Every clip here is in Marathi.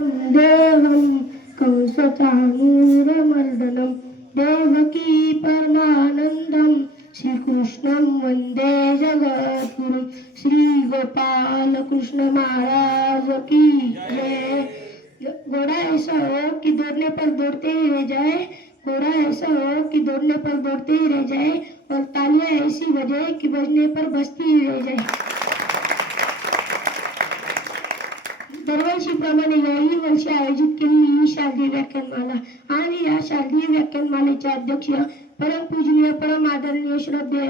देवं कंसचाणूरमर्दनं देवकी परमानन्दं श्रीकृष्णं वंदे जगद्गुरुं श्रीगोपालकृष्ण महाराज की घोड़ा ऐसा हो कि दौड़ने पर दौड़ते ही रह जाए, घोड़ा ऐसा हो कि दौड़ने पर दौड़ते ही रह जाए, और तालियाँ ऐसी बजे कि बजने पर बजती ही रह जाए। दरवर्षीप्रमाणे याही शारदीय व्याख्यानमाला आणि या शारदीय व्याख्यानमालेचे अध्यक्ष परम पूजनीय परम आदरणीय श्रद्धेय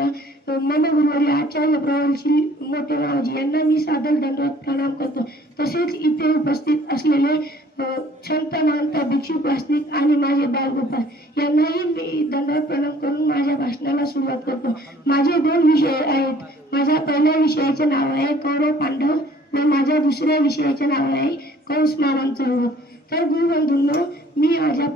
मनगुरुवारी आचार्य प्रवासी मोठे रावजी यांना मी सादर धन्यवाद प्रणाम करतो. तसेच इथे उपस्थित असलेले संत महंत भिक्षुक वासनिक आणि माझे बालगोपाल यांनाही मी दंडवत प्रणाम करून माझ्या भाषणाला सुरुवात करतो. माझे दोन विषय आहेत. माझ्या पहिल्या विषयाचे नाव आहे कौरव पांडव व माझ्या दुसऱ्या विषयाचे नाव आहे कंस मामांचा तर गुरुबंधूंनो मी माझ्या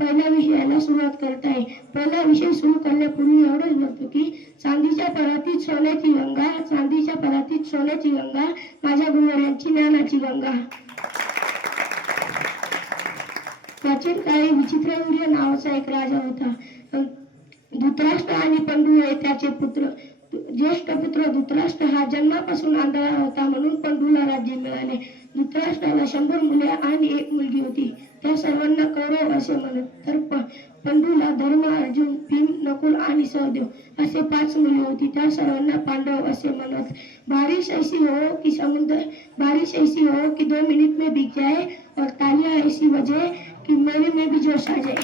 पहिल्या विषयाला सुरुवात करत आहे. पहिला विषय सुरू करण्यापूर्वी एवढंच म्हणतो की चांदीच्या परातीत सोन्याची गंगा चांदीच्या परातीत सोन्याची गंगा माझ्या गुरुवाऱ्यांची ज्ञानाची गंगा. प्राचीन काळी विचित्रवीर्य नावाचा एक राजा होता. अं, धृतराष्ट्र आणि पंडू हे त्याचे पुत्र. ज्येष्ठ पुत्र धृतराष्ट्र हा जन्मापासून आंधळा होता म्हणून पंडूला राज्य मिळाले. धृतराष्ट्राला शंभर मुले आणि एक मुलगी होती. त्या सर्वांना कौरव असे म्हणत तर पंडूला धर्म अर्जुन भीम नकुल आणि सहदेव असे पाच मुले होती. त्या सर्वांना पांडव असे म्हणत बारिश ऐसी हो की समुद्र बारिश ऐसी हो की दो मिनिट में भीग जाए और तालियां ऐसी बजे की मेरे में भी जोश आ जाए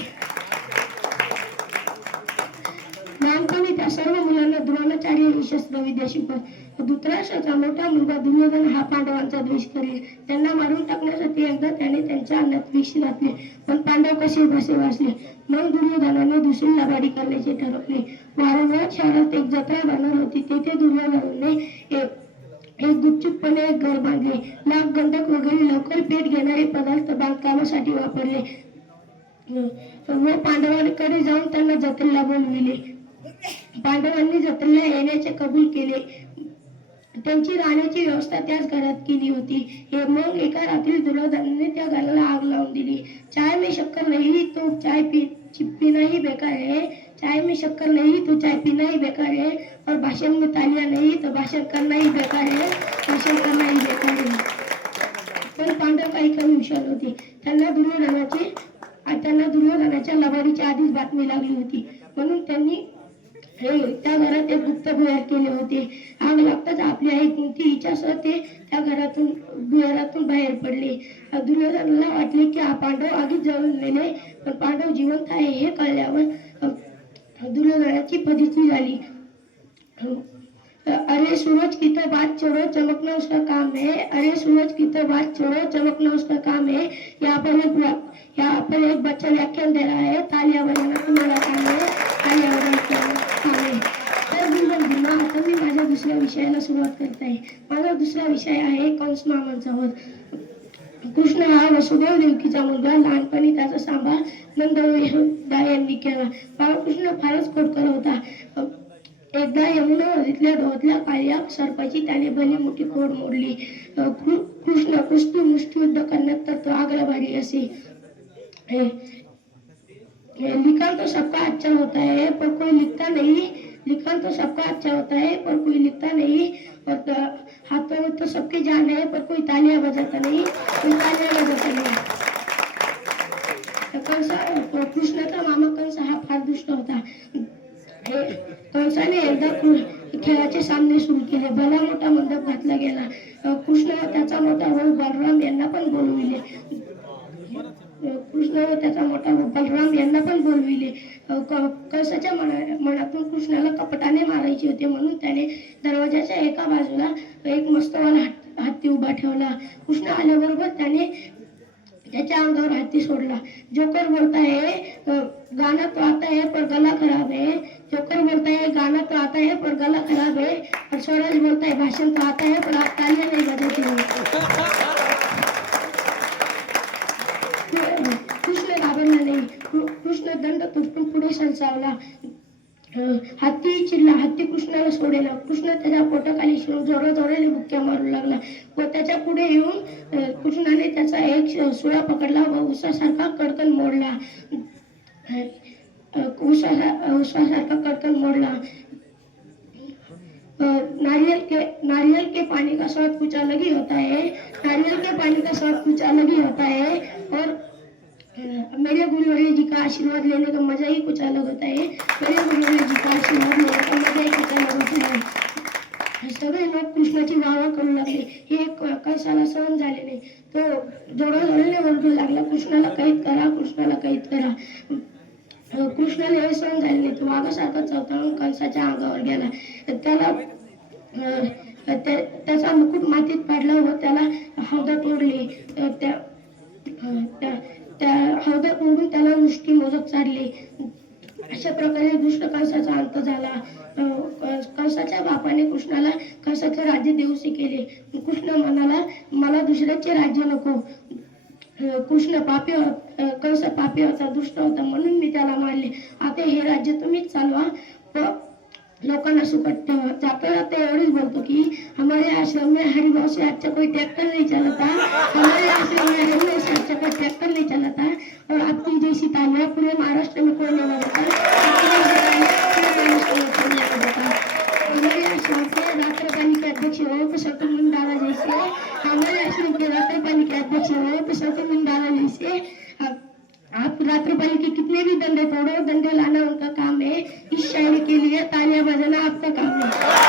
लहानपणी त्या सर्व मुलांना द्रोणाचार्य शस्त्र विद्या शिकवत धृतराष्ट्राचा मोठा मुलगा दुर्योधन हा पांडवांचा द्वेष करेल. त्यांना मारून टाकण्यासाठी एकदा त्याने त्यांच्या अन्नात विष घातले. पण पांडव कसे बसे वाचले? मग दुर्योधनाने दुसरी लबाडी करण्याचे ठरवले. वारंवार शहरात एक जत्रा भरणार होती. तेथे दुर्योधनाने एक एक गुपचूपपणे एक घर बांधले. लाभ गंधक वगैरे लवकर पेट घेणारे पदार्थ बांधकामासाठी वापरले. व पांडवांकडे जाऊन त्यांना जत्रेला बोलविले. पांडवांनी जत्रेला येण्याचे कबूल केले. त्यांची राहण्याची व्यवस्था त्याच घरात केली होती. हे मग एका रात्री दुर्योधनाने त्या घराला आग लावून दिली. चाय मी शक्कर नाही तो चाय पी पिणंही बेकार है चाय में शक्कर नहीं तो चाय पीना ही बेकार है और भाषण में तालियां नहीं तो भाषण करना ही बेकार है भाषण करना ही बेकार है पण पांडव काही कमी हुशार होते त्यांना दुर्योधनाची त्यांना दुर्योधनाच्या लबाडीच्या आधीच बातमी लागली होती. म्हणून त्यांनी हे त्या घरात एक गुप्त भुयार केले होते. आग लागताच आपली आई कुंती हिच्यासह ते त्या घरातून भुयारातून बाहेर पडले. दुर्योधनाला वाटले की हा पांडव आगीत जळून मेले पण पांडव जिवंत आहे हे कळल्यावर दुर्योधनाची फजिती झाली. अरे सूरज की तो बात छोड़ो चमकना उसका काम है. अरे सूरज की तो बात छोड़ो चमकना उसका काम है. यहाँ पर एक व्या- यहाँ पर एक बच्चा व्याख्यान दे रहा है तालियां बजाना तुम्हारा काम है तालियां बजाना। आता मी माझ्या दुसऱ्या विषयाला सुरुवात करत आहे माझा दुसरा विषय आहे कंस मामांचा वध. कृष्ण हा वसुदेव देवकीचा मुलगा. लहानपणी त्याचा सांभाळ नंद यशोदा यांनी केला. बाळकृष्ण फारच खोटकर होता. एकदा यमुना नदीतल्या डोहातल्या काळ्या सर्पाची त्याने भली मोठी खोड मोडली. कृष्ण कुस्ती मुष्टी युद्ध करण्यात तर तो आगला भारी असे हे- लिखाण तो सबका अच्छा होता है पर कोई लिखता नहीं। लिखाण तो सबका अच्छा होता है पर कोई लिखता नहीं। और त- हाथों में तो सबके जान है पर कोई तालियां बजाता नहीं। कोई तालियां बजाता नहीं। कंस कृष्णाचा मामा कंस हा फार दुष्ट होता? हे कंसाने एकदा खेळाचे सामने सुरू केले भला मोठा मंडप घातला गेला। कृष्ण त्याचा मोठा भाऊ बलराम यांना पण बोलविले. व त्याचा मोठा बलराम यांना पण बोलविले. कसाच्या मना मनातून कृष्णाला कपटाने मारायचे होते म्हणून त्याने दरवाजाच्या एका बाजूला एक मस्तवान हत्ती- उभा ठेवला. कृष्ण आल्याबरोबर त्याने त्याच्या अंगावर हत्ती सोडला. जोकर बोलता है गाना तो आता है पर गला खराब है जोकर बोलता है गाना तो आता है पर गला खराब है और स्वराज बोलता है भाषण तो आता है पर आप तालियां नहीं बजाते हो कृष्ण घाबरला नाही कृ- कृष्ण दंड तुटून पुढे संचावला हत्ती चिडला हत्ती कृष्णाला सोडेना कृष्ण त्याच्या पोटाखाली शिरून जोरा जोराने बुक्क्या मारू लागला. व त्याच्या पुढे येऊन कृष्णाने त्याचा एक सुळा पकडला व उसासारखा कडकन मोडला. अं, उसासारखा कडकन मोडला. नारियल के नारियल के पानी का स्वाद कुछ अलग ही होता है. नारियल के पानी का स्वाद कुछ अलग ही होता है. और मेरे गुरुवरी जी का आशीर्वाद लेने का मजा ही कुछ अलग होता है। मेरे गुरुवरी जी का आशीर्वाद लेने का मजा ही कुछ अलग होता है। सगळे लोक कृष्णाची वावा करू लागले. हे कशाला सहन झाले नाही. तो जोडाजोडीने ओरडू लागला. कृष्णाला कैद करा कृष्णाला कैद करा. कृष्णाला हे सहन झाले नाही. तो वाघासारखा चवताळून कंसाच्या अंगावर गेला. त्याला त्याचा मुकुट मातीत पाडला व त्याला हौदात तोडली त्या त्या- हौदात ओढून त्याला मुष्टी मोजत चालले अशा प्रकारे दुष्ट कंसाचा अंत झाला. कंसाच्या बापाने कृष्णाला कंसाचे राज्य देऊसे केले. कृष्ण म्हणाला मला दुसऱ्याचे राज्य नको. कृष्ण पापी अ, कंस पापी होता दुष्ट होता म्हणून मी त्याला मारले. आता हे राज्य तुम्हीच चालवा. लोकांना सुखद ठेवा जाता. जाता बोलतो की हमारे आश्रम में हरिभाव से अच्छा कोई ट्रैक्टर नहीं चलता. हमारे आश्रम में हरिभाव से अच्छा कोई ट्रैक्टर नहीं चलता. और आपकी जैसी तालियां पूरे महाराष्ट्र में कोई नहीं बजाता कितने भी डंडे तोड़ो डंडे लाना उनका काम है। इस शहर के लिए तालियां बजाना आपका काम है।